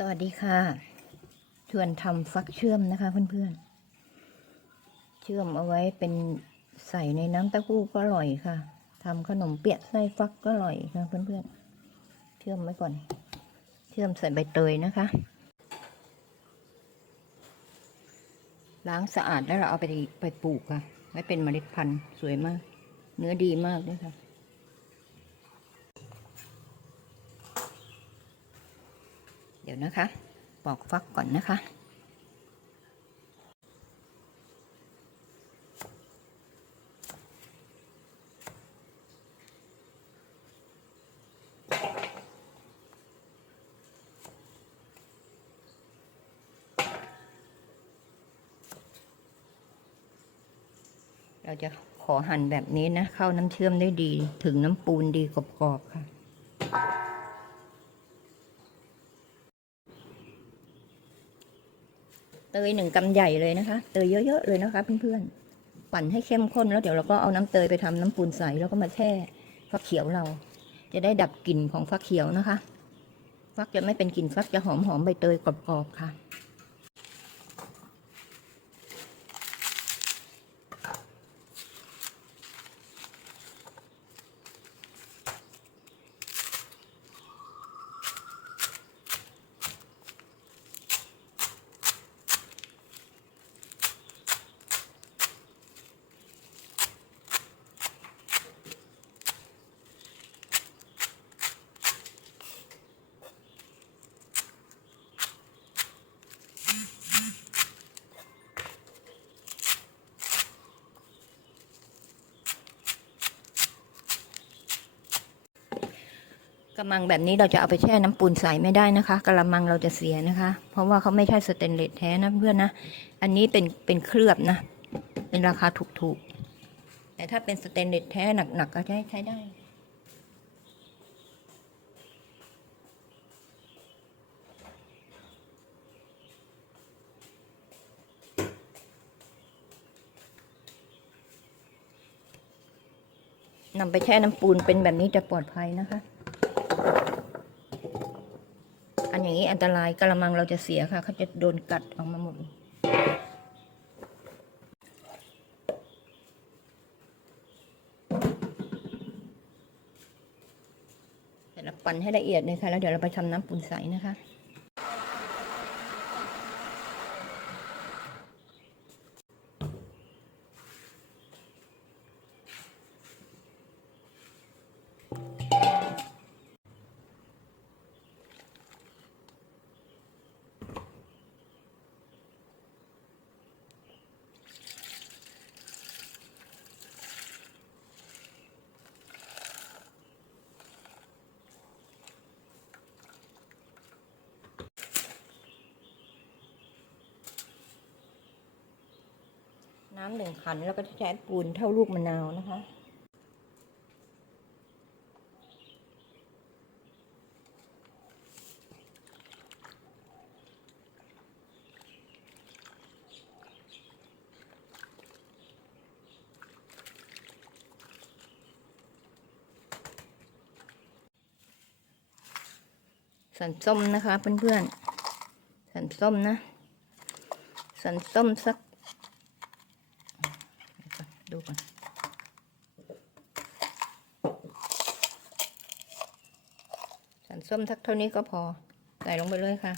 สวัสดีค่ะ ชวนทำฟักเชื่อมนะคะเพื่อนๆ เชื่อมเอาไว้เป็นใส่ในน้ำเต้าหู้ก็อร่อยค่ะทำขนมเปี๊ยะไส้ฟักก็อร่อยค่ะเพื่อนๆ เชื่อมไว้ก่อน เชื่อมใส่ใบเตยนะคะ ล้างสะอาดแล้วเราเอาไปไปปลูกค่ะ ไว้เป็นเมล็ดพันธุ์สวยมาก เนื้อดีมากด้วยค่ะ ดี๋ยวนะคะปอกฟักก่อนนะคะ เราจะขอหั่นแบบนี้นะ เข้าน้ำเชื่อมได้ดี ถึงน้ำปูนดีกรอบๆค่ะ เต ยหนึ่งกำใหญ่เลยนะคะ เตยเยอะๆเลยนะคะเพื่อนๆ ปั่นให้เข้มข้นแล้วเดี๋ยวเราก็เอาน้ำเตยไปทำน้ำปูนใสแล้วก็มาแช่ฟักเขียวเรา จะได้ดับกลิ่นของฟักเขียวนะคะ ฟักจะไม่เป็นกลิ่นฟักจะหอมๆใบเตยกรอบๆค่ะ กระมังแบบนี้เราจะเอาไปแช่น้ำปูนใสไม่ได้นะคะกระมังเราจะเสียนะคะ เพราะว่าเขาไม่ใช่สเตนเลสแท้นะเพื่อนนะอันนี้เป็นเป็นเคลือบนะ เป็นราคาถูกๆ แต่ถ้าเป็นสเตนเลสแท้หนักๆก็ใช้ใช้ได้นำไปแช่น้ำปูนเป็นแบบนี้จะปลอดภัยนะคะ อย่างนี้อันตรายกระมังเราจะเสียค่ะ เขาจะโดนกัดออกมาหมดเลยเร็จแล้วปั่นให้ละเอียดเลยค่ะ แล้วเดี๋ยวเราไปทำน้ำปูนใสนะคะ น้ำหนึ่งขันแล้วก็จะใช้ปูนเท่าลูกมะนาวนะคะ สันส้มนะคะเพื่อนๆ สันส้มนะ สันส้มสัก ดูก่อนสันส้มทักเท่านี้ก็พอ ใส่ลงไปเลยค่ะ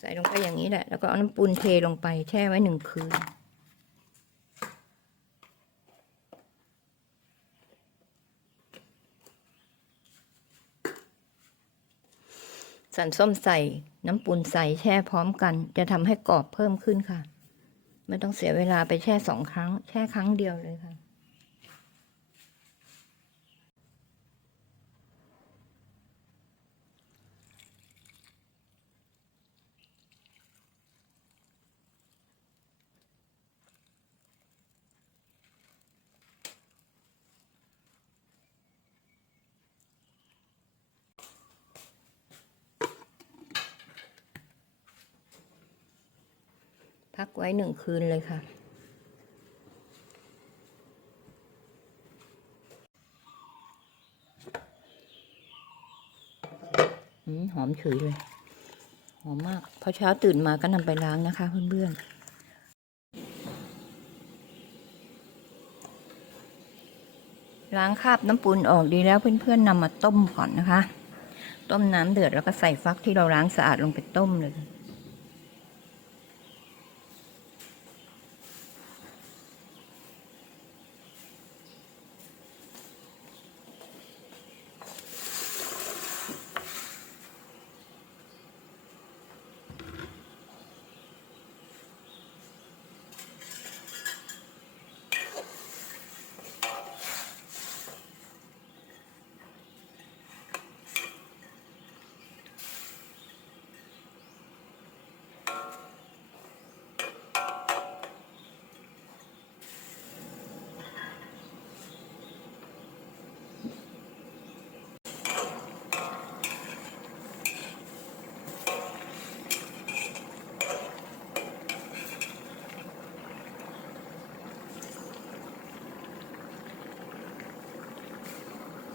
ใส่ลงไปอย่างนี้แหละ แล้วก็เอาน้ำปูนเทลงไปแช่ไว้หนึ่งคืนสันส้มใส่น้ำปูนใส่แช่พร้อมกัน จะทำให้กรอบเพิ่มขึ้นค่ะ ไม่ต้องเสียเวลาไปแช่สองครั้ง แช่ครั้งเดียวเลยค่ะ พักไว้หนึ่งคืนเลยค่ะ หอมเฉยเลย หอมมาก พอเช้าตื่นมาก็นำไปล้างนะคะเพื่อนๆล้างคราบน้ำปูนออกดีแล้วเพื่อนๆนำมาต้มก่อนนะคะ ต้มน้ำเดือดแล้วก็ใส่ฟักที่เราล้างสะอาดลงไปต้มเลย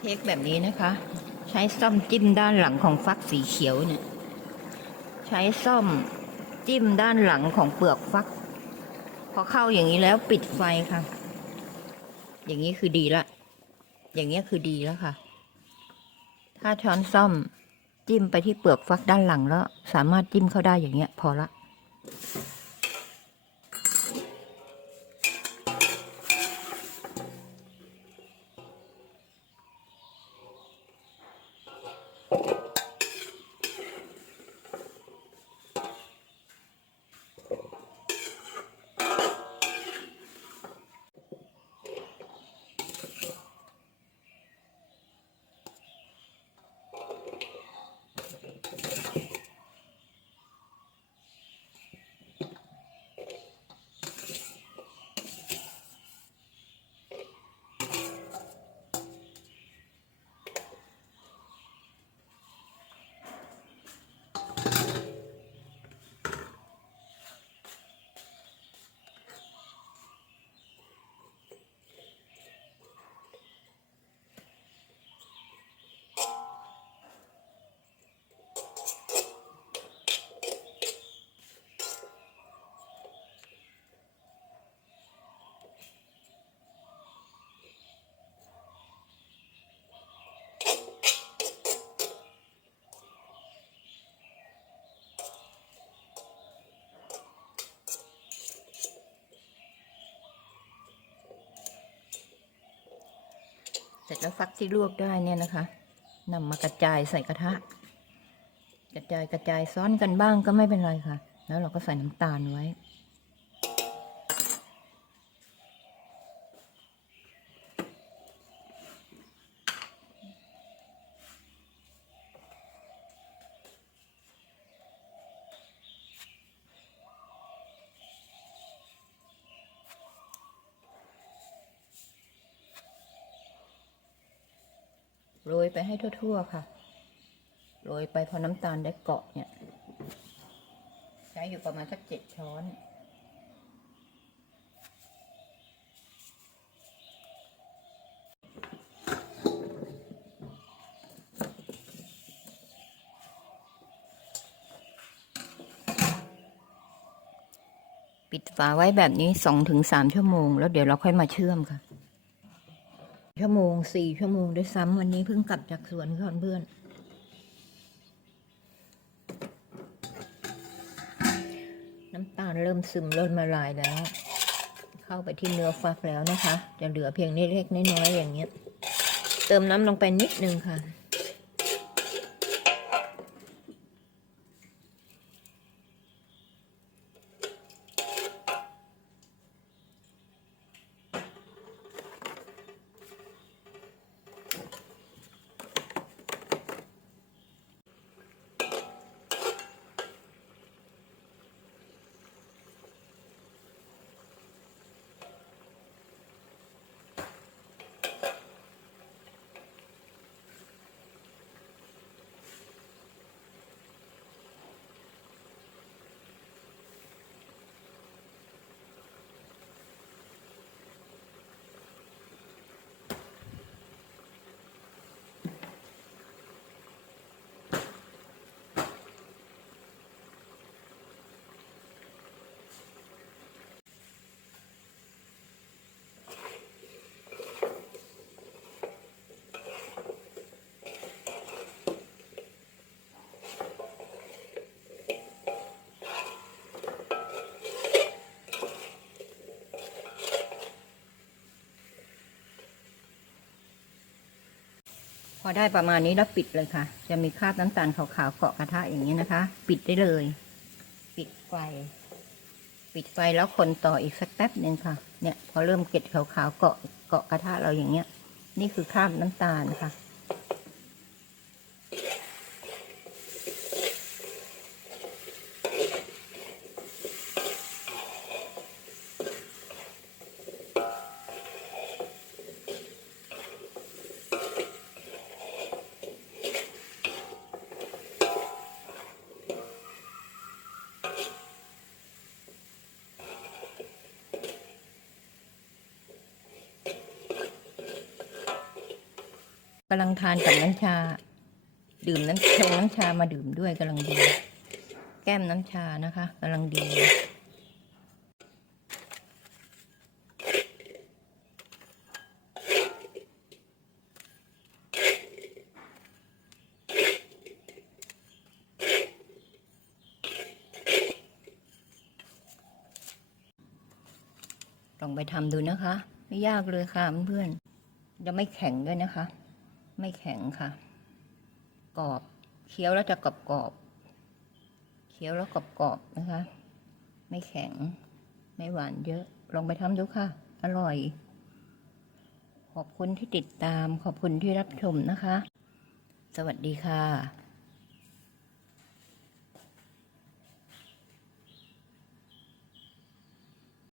เทคแบบนี้นะคะ ใช้ซ่อมจิ้มด้านหลังของฟักสีเขียวเนี่ย ใช้ซ่อมจิ้มด้านหลังของเปลือกฟัก พอเข้าอย่างนี้แล้วปิดไฟค่ะ อย่างนี้คือดีละ อย่างนี้คือดีแล้วค่ะ ถ้าช้อนซ่อมจิ้มไปที่เปลือกฟักด้านหลังแล้ว สามารถจิ้มเข้าได้อย่างเงี้ย พอละ ร็จแล้วฟักที่ลวกได้เนี่ยนะคะนำมากระจายใส่กระทะ กระจายกระจายซ้อนกันบ้างก็ไม่เป็นไรค่ะ แล้วเราก็ใส่น้ำตาลไว้ โรยไปให้ทั่ว ๆ ค่ะ โรยไปพอน้ำตาลได้เกาะเนี่ย ใช้อยู่ประมาณสักเจ็ดช้อน ปิดฝาไว้แบบนี้สองถึงสามชั่วโมง แล้วเดี๋ยวเราค่อยมาเชื่อมค่ะ ชั่วโมงสี่ชั่วโมงด้วยซ้ำวันนี้เพิ่งกลับจากสวนค่ะเพื่อน น้ำตาลเริ่มซึมเริ่มละลายแล้ว เข้าไปที่เนื้อฟักแล้วนะคะ จะเหลือเพียงเล็กๆน้อยๆอย่างเงี้ย เติมน้ำลงไปนิดนึงค่ะ ได้ประมาณนี้แล้วปิดเลยค่ะ จะมีคราบน้ำตาลขาวๆเกาะกระทะอย่างนี้นะคะ ปิดได้เลย ปิดไฟ ปิดไฟแล้วคนต่ออีกสักแป๊บหนึ่งค่ะ เนี่ยพอเริ่มเกล็ดขาวๆเกาะเกาะกระทะเราอย่างเงี้ย นี่คือคราบน้ำตาลค่ะำลังทานกับน้ำชา ดื่มน้ำชงน้ำชามาดื่มด้วยกำลังดี แก้มน้ำชานะคะกำลังดีลองไปทำดูนะคะ ไม่ยากเลยค่ะเพื่อนๆจะไม่แข็งด้วยนะคะ ไม่แข็งค่ะ กรอบเคี้ยวแล้วจะกรอบกรอบเคี้ยวแล้วกรอบกรอบนะคะ ไม่แข็ง ไม่หวานเยอะ ลองไปทำดูค่ะ อร่อย ขอบคุณที่ติดตาม ขอบคุณที่รับชมนะคะ สวัสดีค่ะ